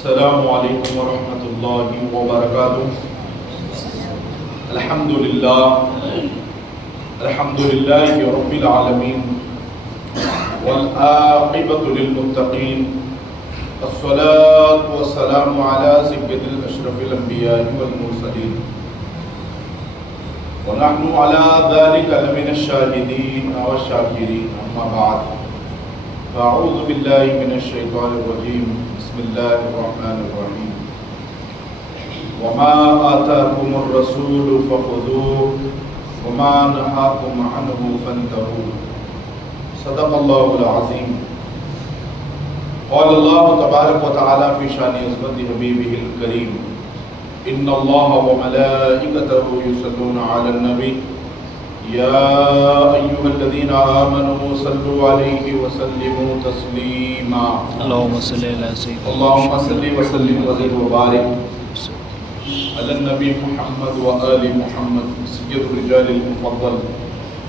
السلام علیکم ورحمۃ اللہ وبرکاتہ۔ الحمد للہ رب العالمین والعاقبۃ للمتقین، الصلاۃ والسلام علی سید الاشرف الانبیاء والمرسلین، ونحن علی ذلک لمن الشاہدین والشاکرین، اما بعد فاعوذ باللہ من الشیطان الرجیم، بسم اللہ الرحمن الرحیم۔ وما آتاکم الرسول فخذوه وما نهاکم عنه فانتهوا، صدق اللہ العظیم۔ قال اللہ تبارک وتعالی فی شان عظمت حبیبہ الکریم، ان اللہ وملائکتہ یصلون علی النبی یا ایھا الذین آمنوا صلوا علیہ وسلموا تسلیما، اللہم صلی علی سیدنا اللہم صل وسلم وزد وبارک علی النبی محمد وآل محمد، سید الرجال المفضل،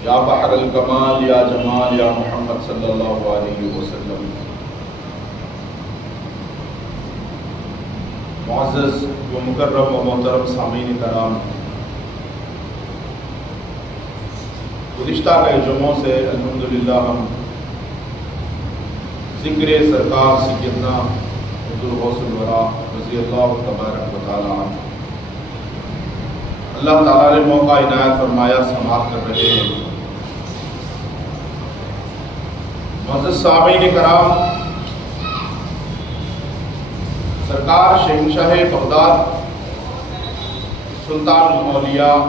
یا بحر الکمال یا جمال یا محمد صلی اللہ علیہ وسلم۔ معزز و مکرم و محترم سامعین کرام، گزشتہ کے جمعوں سے الحمدللہ ہم ذکر سرکار سیدنا حضور غوث الورا رضی اللہ تبارک و تعالی عنہ، اللہ تعالیٰ نے موقع عنایت فرمایا سماعت کر رہے ہیں۔ معزز سامعین کرام، سرکار شہنشاہ بغداد سلطان الاولیاء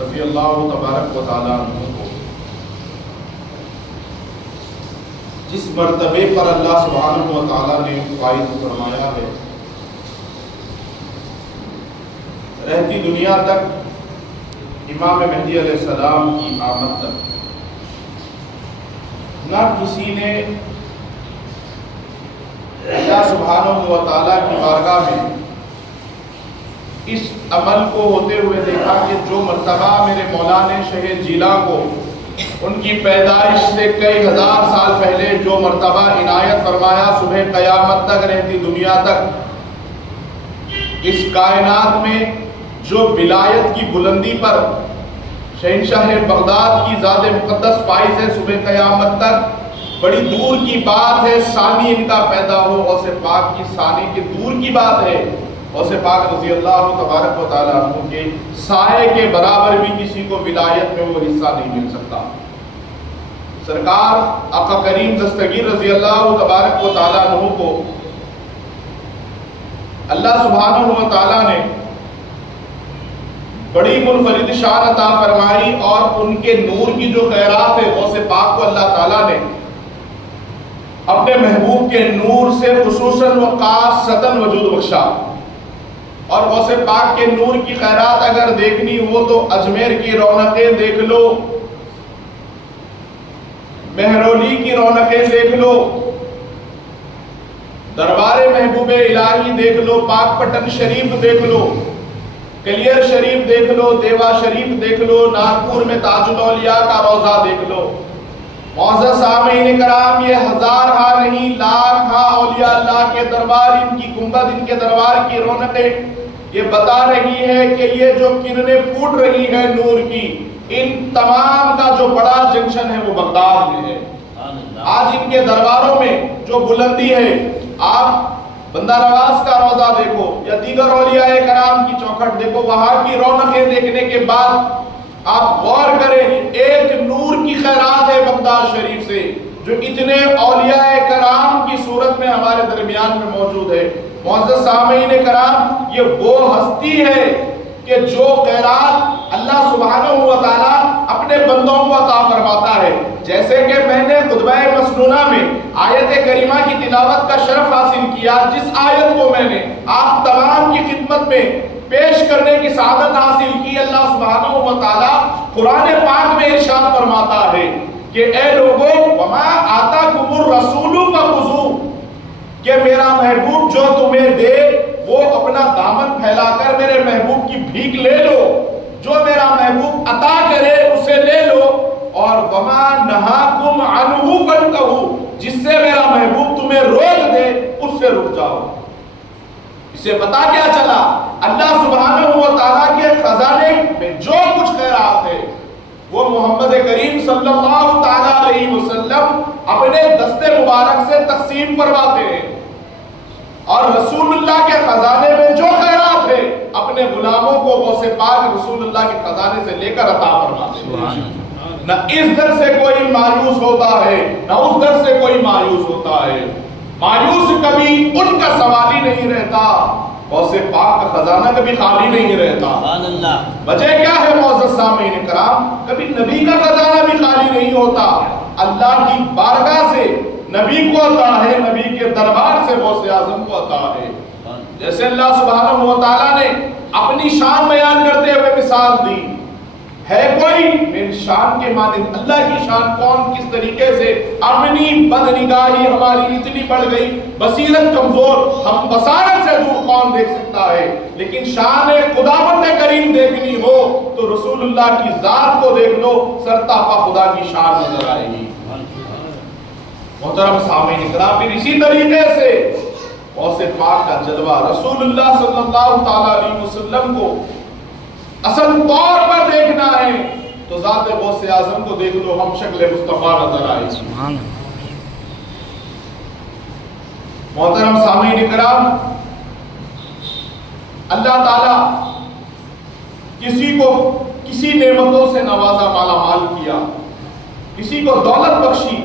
رضی اللہ تبارک و تعالی عنہ کو جس مرتبے پر اللہ سبحانہ و تعالی نے فائز فرمایا ہے، رہتی دنیا تک، امام مہدی علیہ السلام کی آمد تک، نہ کسی نے اللہ سبحانہ و تعالیٰ کی بارگاہ میں اس عمل کو ہوتے ہوئے دیکھا کہ جو مرتبہ میرے مولا نے شہ جیلا کو ان کی پیدائش سے کئی ہزار سال پہلے جو مرتبہ عنایت فرمایا، صبح قیامت تک، رہتی دنیا تک، اس کائنات میں جو ولایت کی بلندی پر شہنشاہ بغداد کی ذات مقدس فائز ہے صبح قیامت تک، بڑی دور کی بات ہے ثانی ان کا پیدا ہو، غوث پاک کی ثانی کی دور کی بات ہے۔ غوث پاک رضی اللہ تبارک و تعالیٰ عنہ کے سائے کے برابر بھی کسی کو ولایت میں وہ حصہ نہیں مل سکتا۔ سرکار آقا کریم دستگیر رضی اللہ تبارک و تعالیٰ عنہ کو اللہ سبحانہ و تعالیٰ نے بڑی منفرد شان عطا فرمائی، اور ان کے نور کی جو خیرات ہے، غوث پاک کو اللہ تعالیٰ نے اپنے محبوب کے نور سے خصوصاً و خاصتاً وجود بخشا۔ اور غوث پاک کے نور کی خیرات اگر دیکھنی ہو تو اجمیر کی رونقیں دیکھ لو، مہرولی کی رونقیں دیکھ لو، دربار محبوب الہی دیکھ لو، پاک پٹن شریف دیکھ لو، کلیر شریف دیکھ لو، دیوا شریف دیکھ لو، ناگپور میں تاج الاولیاء کا روضہ دیکھ لو۔ معزز سامعین کرام، یہ ہزار ہاں نہیں لاکھ ہاں اولیاء اللہ کے دربار، ان کی گنبد، ان کے دربار کی رونقیں یہ بتا رہی ہے کہ یہ جو کرنیں پھوٹ رہی ہیں نور کی، ان تمام کا جو بڑا جنکشن ہے وہ بغداد میں ہے۔ آج ان کے درباروں میں جو بلندی ہے، آپ بندہ نواز کا روضہ دیکھو یا دیگر اولیاء کرام کی چوکھٹ دیکھو، وہاں کی رونقیں دیکھنے کے بعد آپ غور کریں، ایک نور کی خیرات ہے بغداد شریف سے جو اتنے اولیاء کرام کی صورت میں ہمارے درمیان میں موجود ہے۔ معزز سامعین کرام، یہ وہ ہستی ہے کہ جو خیرات اللہ سبحانہ و تعالیٰ اپنے بندوں کو عطا فرماتا ہے۔ جیسے کہ میں نے خطبہ مسنونہ میں آیت کریمہ کی تلاوت کا شرف حاصل کیا، جس آیت کو میں نے آپ تمام کی خدمت میں پیش کرنے کی سعادت حاصل کی، اللہ سبحانہ و تعالیٰ قرآن پاک میں ارشاد فرماتا ہے کہ اے لوگوں، وَمَا آتَاكُمُ الرَّسُولُ فَخُذُوهُ، کہ میرا محبوب جو تمہیں دے وہ اپنا دامن پھیلا کر میرے محبوب کی بھیک لے لو، جو میرا محبوب عطا کرے اسے لے لو، اور وَمَا نَهَاكُمْ عَنْهُ فَانْتَهُوا، جس سے میرا محبوب تمہیں روک دے اس سے رک جاؤ۔ اسے پتا کیا چلا؟ اللہ سبحانہ و تعالیٰ کے خزانے میں جو کچھ خیرات ہے وہ محمد کریم صلی اللہ تعالیٰ علیہ وسلم اپنے دست مبارک سے تقسیم فرماتے ہیں، اور رسول اللہ کے خزانے میں جو خیرات ہے اپنے غلاموں کو غوث پاک رسول اللہ کے خزانے سے لے کر عطا فرماتے ہیں۔ نہ اس در سے کوئی مایوس ہوتا ہے نہ اس در سے کوئی مایوس ہوتا ہے۔ مایوس کبھی ان کا سوال ہی نہیں رہتا، غوث پاک کا خزانہ کبھی خالی نہیں رہتا۔ وجہ کیا ہے معزز سامعین کرام؟ کبھی نبی کا خزانہ بھی خالی نہیں ہوتا، اللہ کی بارگاہ سے نبی کو عطا ہے، نبی کے دربار سے غوث اعظم کو عطا ہے۔ جیسے اللہ سبحانہ و تعالیٰ نے اپنی شان بیان کرتے ہوئے مثال دی، ہے کوئی میری شان کے مانند؟ اللہ کی شان کون کس طریقے سے؟ اپنی بدنگاہی ہماری اتنی بڑھ گئی، بصیرت کمزور، ہم بصارت سے دور کون دیکھ سکتا ہے؟ لیکن شان خداوند کریم دیکھنی ہو تو رسول اللہ کی ذات کو دیکھ لو، سرتاپا خدا کی شان نظر آئے گی۔ محترم سامعین کرام، پھر اسی طریقے سے غوث پاک کا جلوہ رسول اللہ صلی اللہ تعالیٰ علیہ وسلم کو اصل طور پر دیکھنا ہے تو ذات غوث اعظم کو دیکھ لو، ہم شکل مصطفیٰ نظر آئے۔ محترم سامعین کرام، اللہ تعالیٰ کسی کو کسی نعمتوں سے نوازا، مالا مال کیا، کسی کو دولت بخشی،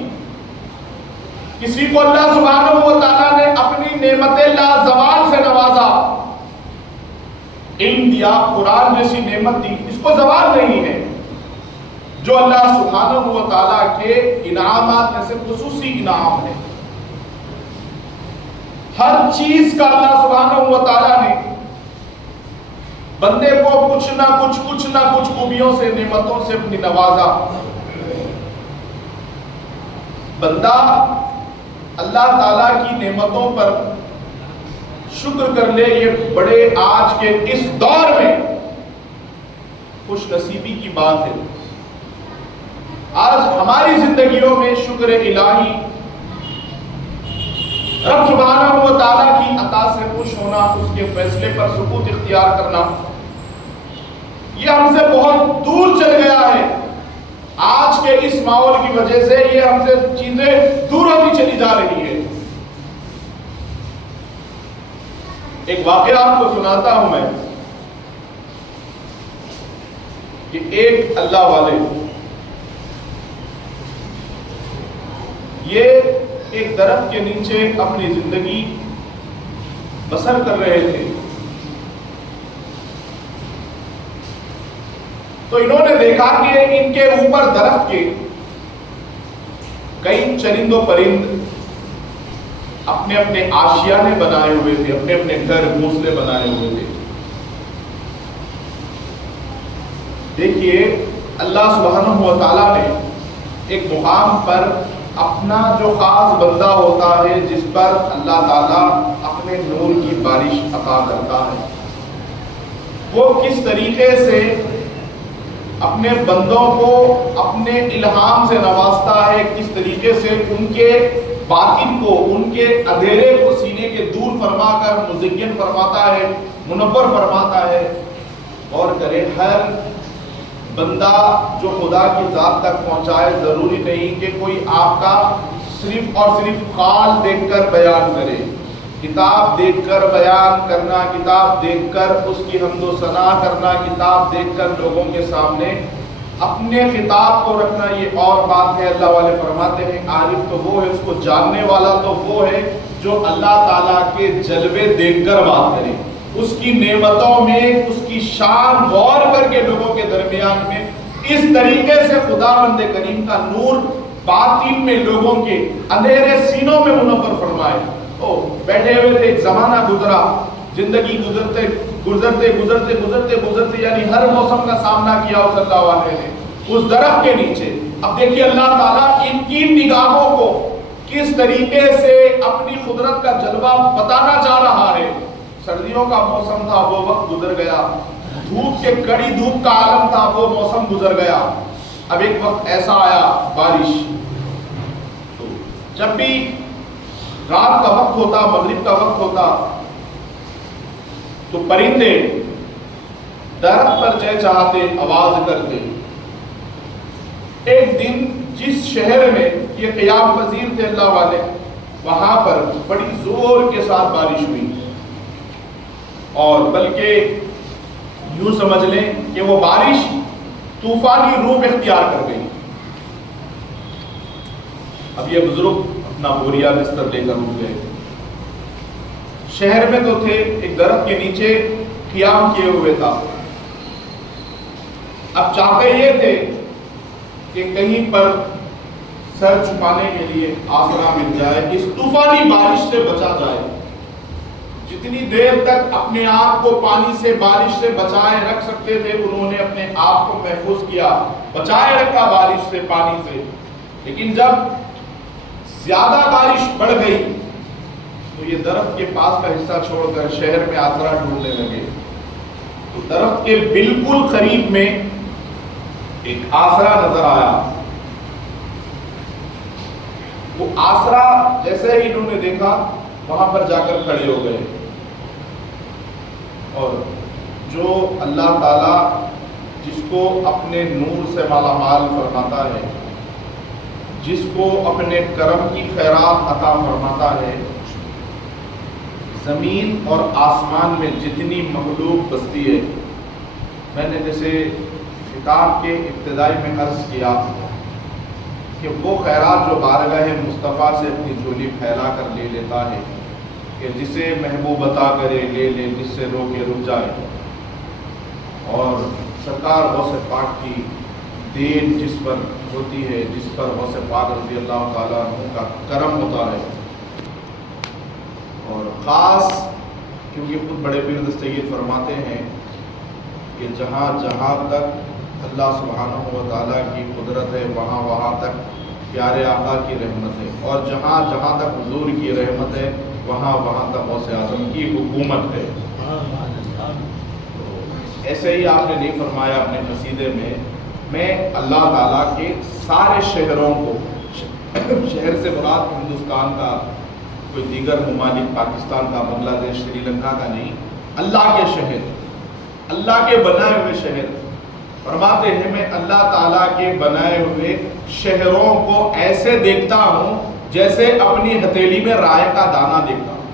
کسی کو اللہ سبحانہ و تعالیٰ نے اپنی نعمت لازوال سے نوازا، علم دیا، قرآن جیسی نعمت دی، اس کو زوال نہیں ہے۔ جو اللہ سبحانہ و تعالیٰ کے انعامات میں سے خصوصی انعام ہے، ہر چیز کا اللہ سبحانہ و تعالیٰ نے بندے کو کچھ نہ کچھ خوبیوں سے، نعمتوں سے اپنی نوازا۔ بندہ اللہ تعالیٰ کی نعمتوں پر شکر کر لے، یہ بڑے آج کے اس دور میں خوش نصیبی کی بات ہے۔ آج ہماری زندگیوں میں شکر الہی، رب سبحانہ و تعالیٰ کی عطا سے خوش ہونا، اس کے فیصلے پر سکوت اختیار کرنا، یہ ہم سے بہت دور چل گیا ہے۔ آج کے اس ماحول کی وجہ سے یہ ہم سے چیزیں دور ہوتی چلی جا رہی ہے۔ ایک واقعہ آپ کو سناتا ہوں میں کہ ایک اللہ والے یہ ایک درخت کے نیچے اپنی زندگی بسر کر رہے تھے، تو انہوں نے دیکھا کہ ان کے اوپر درخت کے کئی چرند و پرند اپنے اپنے آشیانے بنائے ہوئے تھے، اپنے اپنے گھر گھونسلے بنائے ہوئے تھے۔ دیکھیے اللہ سبحانہ و تعالیٰ نے ایک مقام پر اپنا جو خاص بندہ ہوتا ہے، جس پر اللہ تعالیٰ اپنے نور کی بارش عطا کرتا ہے، وہ کس طریقے سے اپنے بندوں کو اپنے الہام سے نوازتا ہے، کس طریقے سے ان کے باطن کو، ان کے اندھیرے کو سینے کے دور فرما کر مزین فرماتا ہے، منور فرماتا ہے۔ اور کرے ہر بندہ جو خدا کی ذات تک پہنچائے، ضروری نہیں کہ کوئی آپ کا صرف اور صرف قال دیکھ کر بیان کرے، کتاب دیکھ کر بیان کرنا، کتاب دیکھ کر اس کی حمد و ثنا کرنا، کتاب دیکھ کر لوگوں کے سامنے اپنے خطاب کو رکھنا، یہ اور بات ہے۔ اللہ والے فرماتے ہیں عارف تو وہ ہے، اس کو جاننے والا تو وہ ہے جو اللہ تعالیٰ کے جلوے دیکھ کر بات کرے، اس کی نعمتوں میں اس کی شان غور کر کے لوگوں کے درمیان میں اس طریقے سے خداوند کریم کا نور باطن میں لوگوں کے اندھیرے سینوں میں منور فرمائے۔ بیٹھے ہوئے تھے، ایک زمانہ گزرا، زندگی گزرتے یعنی ہر موسم کا سامنا کیا اس اللہ والے نے اس درخت کے نیچے۔ اب دیکھیے اللہ تعالیٰ ان کی نگاہوں کو کس طریقے سے اپنی قدرت کا جلوہ بتانا چاہ رہا ہے۔ سردیوں کا موسم تھا، وہ وقت گزر گیا، دھوپ کے کڑی دھوپ کا عالم تھا، وہ موسم گزر گیا۔ اب ایک وقت ایسا آیا بارش، تو جب بھی رات کا وقت ہوتا، مغرب کا وقت ہوتا، تو پرندے درخت پر چہچہاتے آواز کرتے. ایک دن جس شہر میں یہ قیام پذیر تھے اللہ والے، وہاں پر بڑی زور کے ساتھ بارش ہوئی، اور بلکہ یوں سمجھ لیں کہ وہ بارش طوفانی روپ اختیار کر گئی. اب یہ بزرگ اپنا بوریا بستر لے کر اٹھ گئے. شہر میں تو تھے، ایک درخت کے نیچے قیام کیے ہوئے تھا. اب چاہتے یہ تھے کہ کہیں پر سر چھپانے کے لیے آسرا مل جائے، اس طوفانی بارش سے بچا جائے. جتنی دیر تک اپنے آپ کو پانی سے، بارش سے بچائے رکھ سکتے تھے، انہوں نے اپنے آپ کو محفوظ کیا، بچائے رکھا بارش سے، پانی سے. لیکن جب زیادہ بارش بڑھ گئی تو یہ درخت کے پاس کا حصہ چھوڑ کر شہر میں آسرا ڈھونڈنے لگے. تو درخت کے بالکل قریب میں ایک آسرا نظر آیا. وہ آسرا جیسے ہی انہوں نے دیکھا وہاں پر جا کر کھڑے ہو گئے. اور جو اللہ تعالی جس کو اپنے نور سے مالا مال فرماتا ہے، جس کو اپنے کرم کی خیرات عطا فرماتا ہے، زمین اور آسمان میں جتنی مخلوق بستی ہے، میں نے جیسے خطاب کے ابتدائی میں عرض کیا کہ وہ خیرات جو بارگاہ مصطفیٰ سے اپنی جھولی پھیلا کر لے لیتا ہے، کہ جسے محبوب عطا کرے لے لے، جس سے روکے رک جائے. اور سرکار غوث پاک کی دین جس پر ہوتی ہے، جس پر غوث پاک رضی اللہ تعالیٰ عنہ کا کرم ہوتا ہے، اور خاص کیونکہ خود بڑے پیر دستگیر فرماتے ہیں کہ جہاں جہاں تک اللہ سبحانہ و تعالیٰ کی قدرت ہے، وہاں وہاں تک پیارے آقا کی رحمت ہے، اور جہاں جہاں تک حضور کی رحمت ہے، وہاں وہاں تک غوث اعظم کی حکومت ہے. ایسے ہی آپ نے نہیں فرمایا اپنے قصیدے میں اللہ تعالیٰ کے سارے شہروں کو، شہر سے مراد ہندوستان کا، کوئی دیگر ممالک، پاکستان کا، بنگلہ دیش، سری لنکا کا نہیں، اللہ کے شہر، اللہ کے بنائے ہوئے شہر. فرماتے ہیں میں اللہ تعالیٰ کے بنائے ہوئے شہروں کو ایسے دیکھتا ہوں جیسے اپنی ہتھیلی میں رائے کا دانہ دیکھتا ہوں.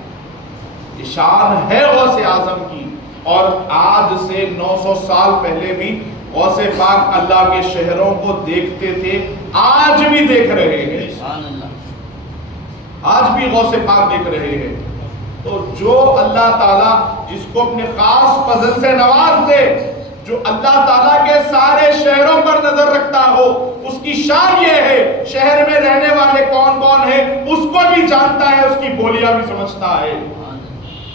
یہ شان ہے غوث اعظم کی. اور آج سے 900 سال پہلے بھی غوث پاک اللہ کے شہروں کو دیکھتے تھے، آج بھی دیکھ رہے ہیں. آج بھی غوث پاک دیکھ رہے ہیں. تو جو اللہ تعالیٰ جس کو اپنے خاص فضل سے نواز دے، جو اللہ تعالیٰ کے سارے شہروں پر نظر رکھتا ہو، اس کی شان یہ ہے شہر میں رہنے والے کون کون ہیں اس کو بھی جانتا ہے، اس کی بولیاں بھی سمجھتا ہے.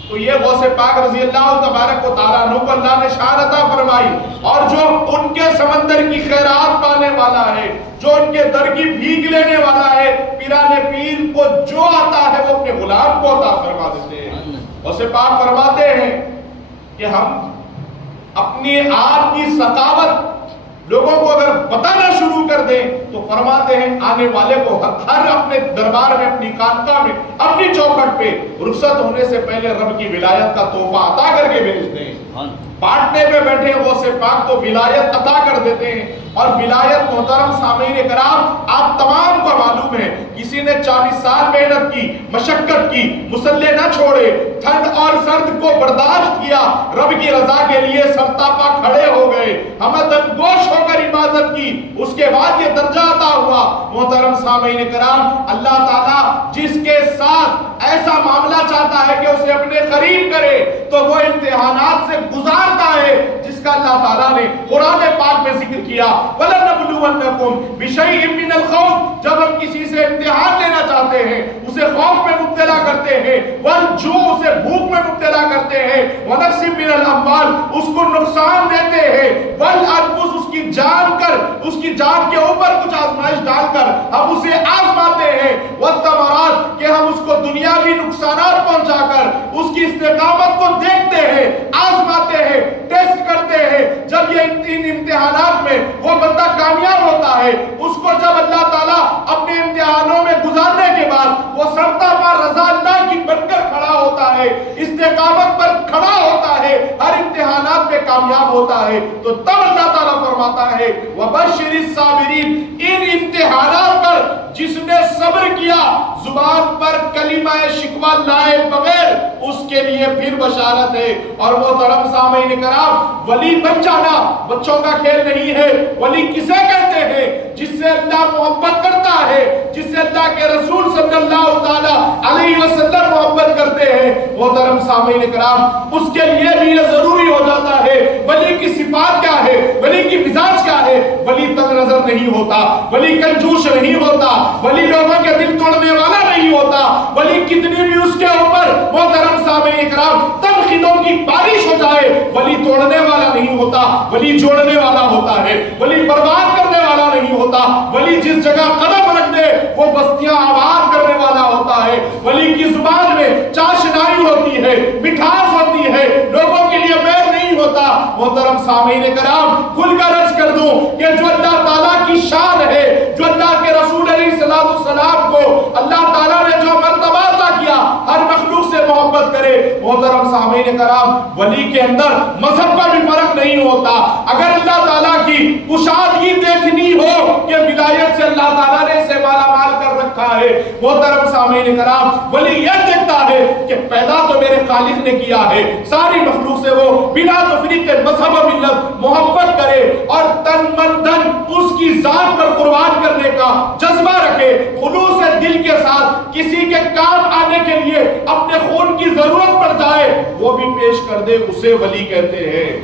تو یہ غوث پاک رضی اللہ تبارک و تعالیٰ عنہ کو اللہ نے شان عطا فرمائی. اور جو ان کے سمندر کی خیرات پانے والا ہے، جو ان کے در کی بھیگ لینے والا ہے، پیران پیر کو جو آتا ہے وہ اپنے غلام کو عطا فرما دیتے ہیں. غوث پاک فرماتے ہیں کہ ہم اپنی آپ کی سخاوت لوگوں کو اگر بتانا شروع کر دیں تو فرماتے ہیں آنے والے کو ہر اپنے دربار میں، اپنی خانقاہ میں، اپنی چوکھٹ پہ رخصت ہونے سے پہلے رب کی ولایت کا تحفہ عطا کر کے بھیج دیں. بانٹنے پہ بیٹھے غوث پاک تو ولایت عطا کر دیتے ہیں. اور ولایت محترم سامعین کرام آپ تمام کو معلوم ہے، کسی نے 40 سال محنت کی، مشقت کی، مصلے نہ چھوڑے، ٹھنڈ اور سرد کو برداشت کیا، رب کی رضا کے لیے سرتاپا کھڑے ہو گئے، ہمدن گوش ہو کر عبادت کی، اس کے بعد یہ درجہ عطا ہوا. محترم سامعین کرام، اللہ تعالیٰ جس کے ساتھ ایسا معاملہ چاہتا ہے کہ اسے اپنے قریب کرے تو وہ امتحانات سے گزارتا ہے، جس کا اللہ تعالیٰ نے قرآن پاک میں ذکر کیا. وَلَنَبْلُوَنَّكُمْ بِشَيْءٍ مِّنَ الْخَوْفِ، جب ہم کسی سے امتحان لینا چاہتے ہیں، اسے خوف میں مبتلا کرتے ہیں، وَالْجُوعِ، اسے بھوک میں مبتلا کرتے ہیں، وَنَقْصٍ مِّنَ الْأَمْوَالِ، اس کو نقصان دیتے ہیں، وَالْأَنفُسِ، اس کی جان کر، اس کی جان کے اوپر کچھ آزمائش ڈال کر ہم اسے آزماتے ہیں، وَالثَّمَرَاتِ، کہ ہم اس کو دنیاوی نقصانات پہنچا کر اس کی استقامت کو دیکھتے ہیں، آزماتے ہیں، ٹیسٹ کرتے ہیں. جب یہ ان امتحانات میں وہ بندہ کامیاب ہوتا ہے، اس کو جب اللہ تعالیٰ اپنے امتحانوں میں گزارنے کے بعد وہ سرتا پا رضا اللہ کی بن کر کھڑا ہوتا ہے، استقامت پر کھڑا ہوتا ہے، کامیاب ہوتا ہے تو تب اللہ تعالیٰ فرماتا ہے وَبَشِّرِ الصَّابِرِينَ، ان امتحانات پر جس نے صبر کیا، زبان پر کلمہ شکوہ لائے بغیر، اس کے لیے پھر بشارت ہے۔ اور محترم سامعین کرام، ولی بن جانا بچوں کا کھیل نہیں ہے۔ ولی کسے کہتے ہیں؟ جس سے اللہ محبت کرتا ہے، جس سے اللہ کے رسول صلی اللہ تعالی علیہ وسلم محبت کرتے ہیں۔ محترم سامعین کرام، اس کے لیے بھی یہ ضروری ہو جاتا ہے ولی کی صفات کیا ہے، ولی کی مزاج کیا ہے۔ ولی تنگ نظر نہیں ہوتا، ولی کنجوس نہیں ہوتا، ولی لوگوں کے دل توڑنے والا نہیں ہوتا، ولی کتنی بھی اس کے اوپر محترم سامعین کرام تنقیدوں کی بارش ہو جائے، ولی توڑنے والا نہیں ہوتا، ولی جوڑنے والا ہوتا ہے، ولی برباد کرنے والا نہیں ہوتا، ولی جس جگہ قدم رکھ دے وہ بستیاں آباد کرنے والا ہوتا ہے۔ ولی کی زبان میں چاشنائی ہوتی ہے، مٹھاس ہوتی ہے، لوگوں کے لیے بیر نہیں ہوتا۔ محترم سامعین کرام، کھل کر عرض کر دوں کہ جو اللہ تعالیٰ کی شان ہے، جو اللہ کے رسول علیہ السلام کو اللہ تعالیٰ نے جو مرتبہ عطا کیا، ہر مخلوق سے محبت کرے۔ محترم سامعین کرام، ولی کے اندر مذہب کا بھی فرق نہیں ہوتا۔ اگر اللہ تعالیٰ کی کشادگی دیکھنی ہو کہ ولایت سے اللہ تعالیٰ نے اسے مالا مال کر رکھا ہے، محترم سامعین کرام، ولی یہ دیکھتا ہے کہ پیدا تو میرے خالق نے کیا ہے، ساری مخلوق سے وہ بلا تفریق مذہب و ملت محبت کرے اور تن من دھن اس کی ذات پر قربان کرنے کا جذبہ رکھے، خلوص دل کے ساتھ کسی کے کام آنے کے لیے اپنے خون کی ضرورت پڑ جائے وہ بھی پیش کر دے، اسے ولی کہتے ہیں۔